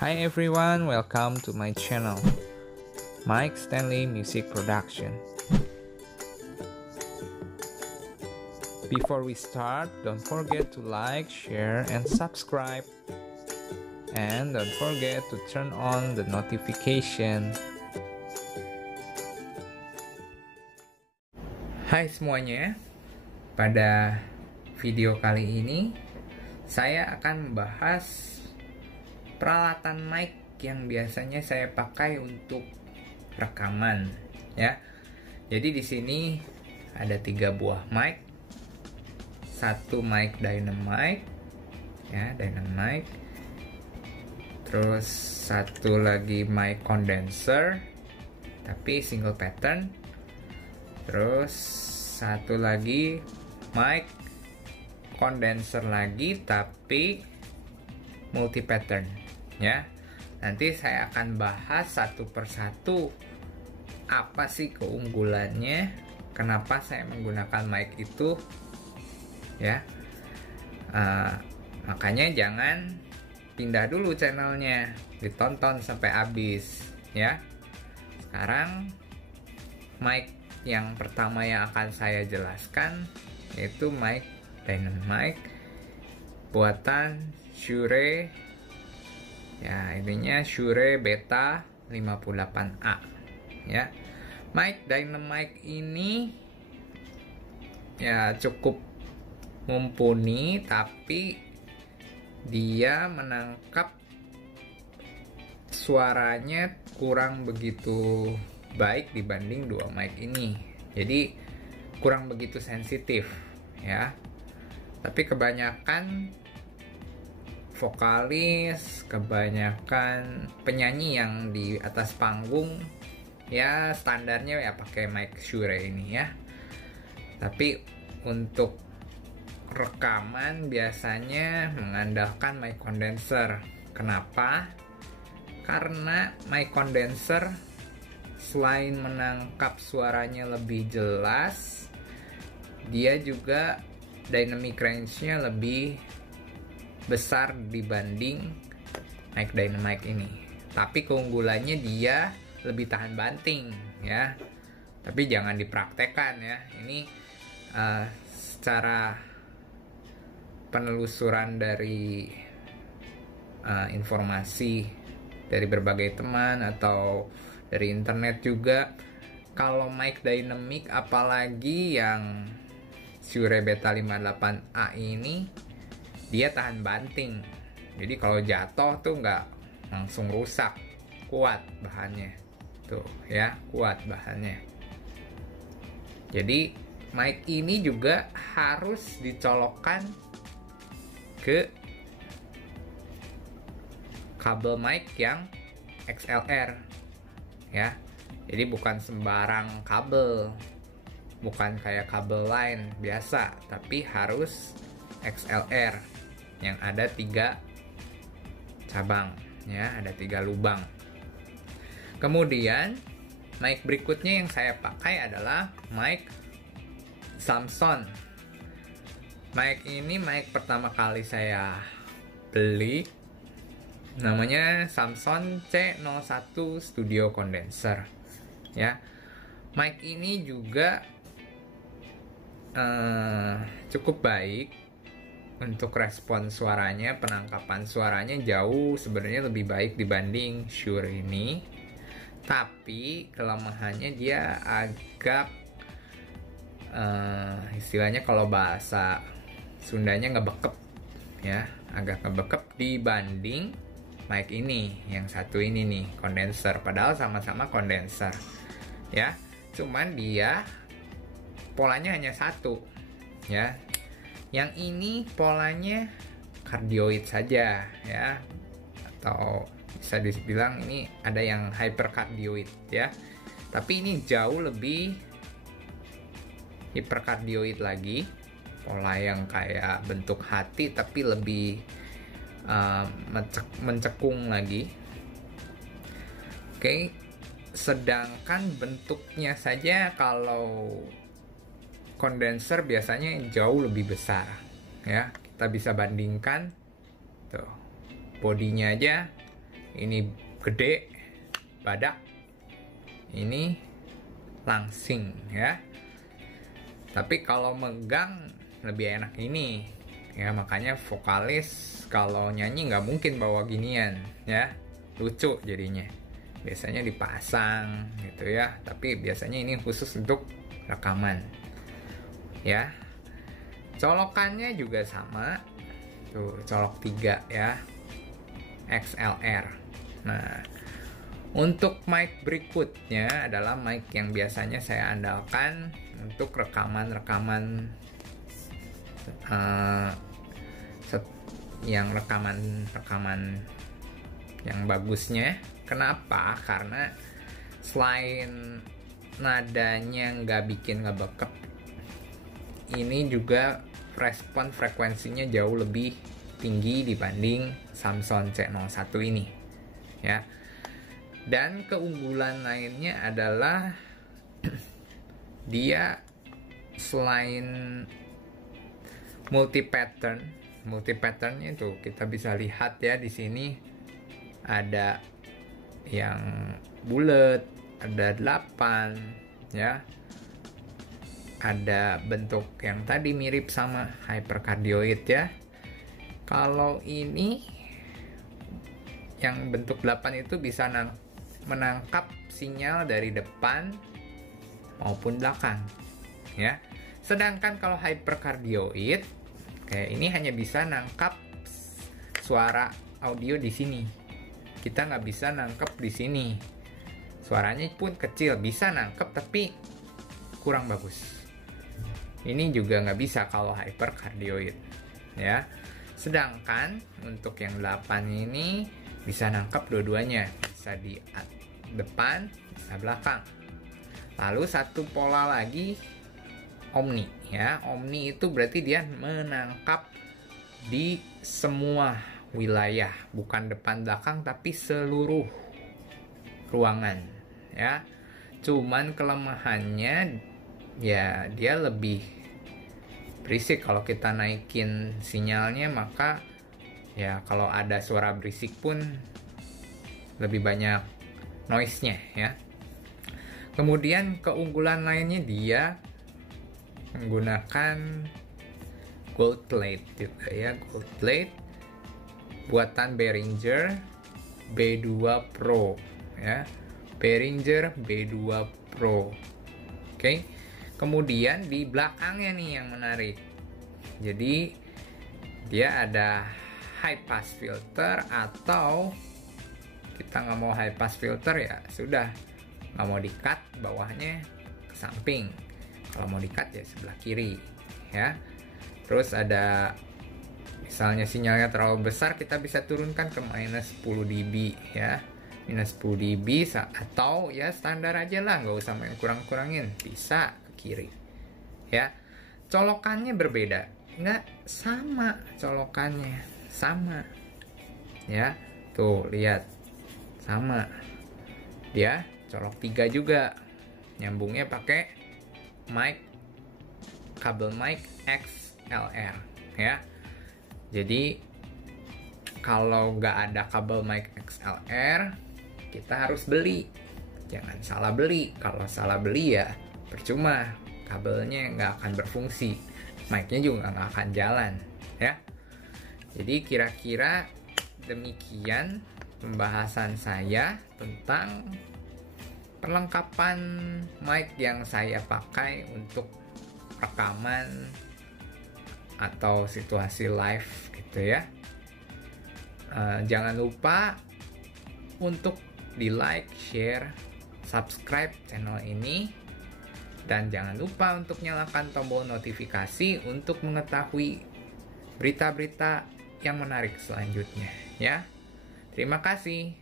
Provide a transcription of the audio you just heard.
Hi everyone, welcome to my channel, Mike Stanley Music Production. Before we start, don't forget to like, share, and subscribe. And don't forget to turn on the notification. Hai semuanya, pada video kali ini saya akan membahas peralatan mic yang biasanya saya pakai untuk rekaman, ya. Jadi di sini ada 3 buah mic. Satu mic dynamic, ya, dynamic. Terus satu lagi mic condenser, tapi single pattern. Terus satu lagi mic condenser lagi, tapi multi pattern. Ya, nanti saya akan bahas satu persatu apa sih keunggulannya, kenapa saya menggunakan mic itu, ya. Makanya jangan pindah dulu channelnya, ditonton sampai habis, ya. Sekarang mic yang pertama yang akan saya jelaskan yaitu mic dynamic buatan Shure. Ya, intinya Shure Beta 58A, ya. Mic dynamic ini ya cukup mumpuni, tapi dia menangkap suaranya kurang begitu baik dibanding dua mic ini. Jadi kurang begitu sensitif, ya. Tapi kebanyakan vokalis, kebanyakan penyanyi yang di atas panggung ya standarnya ya pakai mic Shure ini, ya. Tapi untuk rekaman biasanya mengandalkan mic condenser. Kenapa? Karena mic condenser selain menangkap suaranya lebih jelas, dia juga dynamic range-nya lebih besar dibanding mic dynamic ini. Tapi keunggulannya dia lebih tahan banting, ya. Tapi jangan dipraktekkan, ya. Ini secara penelusuran dari informasi dari berbagai teman atau dari internet juga, kalau mic dynamic apalagi yang Shure Beta 58A ini, dia tahan banting. Jadi kalau jatuh tuh nggak langsung rusak, kuat bahannya. Tuh, ya, kuat bahannya. Jadi mic ini juga harus dicolokkan ke kabel mic yang XLR, ya. Jadi bukan sembarang kabel, bukan kayak kabel line biasa, tapi harus XLR yang ada 3 cabang, ya, ada 3 lubang. Kemudian mic berikutnya yang saya pakai adalah mic Samson. Mic ini mic pertama kali saya beli, namanya Samson C01 Studio Condenser, ya. Mic ini juga cukup baik untuk respon suaranya, penangkapan suaranya jauh sebenarnya lebih baik dibanding Shure ini. Tapi kelemahannya dia agak istilahnya kalau bahasa Sundanya ngebekep, ya, agak ngebekep dibanding mic ini yang satu ini nih, condenser. Padahal sama-sama condenser, ya. Cuman dia polanya hanya satu, ya. Yang ini polanya cardioid saja, ya, atau bisa dibilang ini ada yang hypercardioid, ya. Tapi ini jauh lebih hipercardioid lagi, pola yang kayak bentuk hati tapi lebih mencekung lagi. Oke, sedangkan bentuknya saja kalau kondenser biasanya jauh lebih besar, ya. Kita bisa bandingkan tuh, bodinya aja ini gede, badak, ini langsing ya. Tapi kalau megang lebih enak ini ya, makanya vokalis kalau nyanyi nggak mungkin bawa ginian ya, lucu jadinya. Biasanya dipasang gitu ya, tapi biasanya ini khusus untuk rekaman ya. Colokannya juga sama tuh, colok 3 ya, XLR. Nah, untuk mic berikutnya adalah mic yang biasanya saya andalkan untuk rekaman-rekaman yang rekaman yang bagusnya. Kenapa? Karena selain nadanya nggak bikin ngebekep, ini juga respon frekuensinya jauh lebih tinggi dibanding Samson C01 ini ya. Dan keunggulan lainnya adalah dia selain multi patternnya itu kita bisa lihat ya, di sini ada yang bulat, ada 8 ya, ada bentuk yang tadi mirip sama hypercardioid ya. Kalau ini yang bentuk 8 itu bisa menangkap sinyal dari depan maupun belakang ya. Sedangkan kalau hypercardioid kayak ini hanya bisa nangkap suara audio di sini. Kita nggak bisa nangkep di sini. Suaranya pun kecil, bisa nangkep tapi kurang bagus. Ini juga nggak bisa kalau hypercardioid ya. Sedangkan untuk yang 8 ini bisa nangkep dua-duanya, bisa di depan, bisa belakang. Lalu satu pola lagi omni ya. Omni itu berarti dia menangkap di semua wilayah, bukan depan belakang tapi seluruh ruangan ya. Cuman kelemahannya ya dia lebih berisik. Kalau kita naikin sinyalnya, maka ya kalau ada suara berisik pun lebih banyak noise-nya ya. Kemudian keunggulan lainnya dia menggunakan gold plate juga ya, gold plate buatan Behringer B2 Pro ya, Behringer B2 Pro. Oke. Kemudian di belakangnya nih yang menarik. Jadi dia ada high pass filter, atau kita nggak mau high pass filter ya sudah, nggak mau di-cut bawahnya ke samping. Kalau mau di-cut ya sebelah kiri ya. Terus ada misalnya sinyalnya terlalu besar, kita bisa turunkan ke minus 10 dB ya, minus 10 dB, atau ya standar aja lah, nggak usah main kurang-kurangin, bisa ke kiri ya. Colokannya berbeda, nggak sama colokannya, sama ya, tuh lihat sama, dia colok 3 juga, nyambungnya pakai mic, kabel mic XLR ya. Jadi kalau nggak ada kabel mic XLR, kita harus beli. Jangan salah beli. Kalau salah beli ya percuma, kabelnya nggak akan berfungsi, mic-nya juga nggak akan jalan ya. Jadi kira-kira demikian pembahasan saya tentang perlengkapan mic yang saya pakai untuk rekaman atau situasi live gitu ya. Jangan lupa untuk di like, share, subscribe channel ini, dan jangan lupa untuk nyalakan tombol notifikasi untuk mengetahui berita-berita yang menarik selanjutnya ya. Terima kasih.